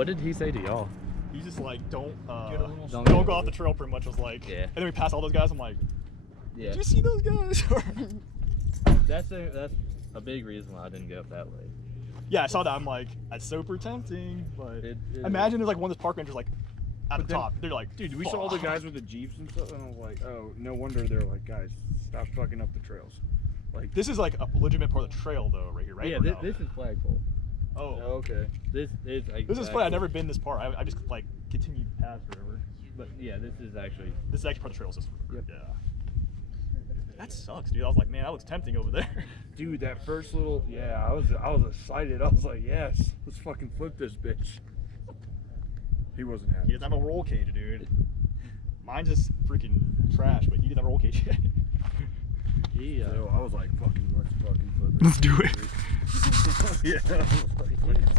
What did he say to y'all? He's just like, don't Don't go off the trail. Pretty much was like, Yeah. And then we passed all those guys. I'm like, Yeah. did you see those guys? That's a big reason why I didn't go up that way. Yeah, I saw that. I'm like, that's super tempting. But It imagine there's like one of those park rangers like at But the then- top. They're like, Dude, we saw all the guys with the Jeeps and stuff, and I was like, oh, no wonder they're like, guys, stop fucking up the trails. Like, This is like a legitimate part of the trail though, right here, right? Yeah, Or no? this is flagpole. Oh, okay. This is like. this is funny. I've never been this far. I just like continued past forever. But yeah, this is actually. This is actually part of the trail system. Yep. Yeah. That sucks, dude. I was like, man, that looks tempting over there. Dude, that first little, yeah, I was excited. I was like, yes, let's fucking flip this bitch. He wasn't He happy. doesn't have a roll cage, dude. Mine's just freaking trash, but he didn't have a roll cage yet. He. So I was like, fucking, let's fucking flip it. Let's do it. Yeah. I was like,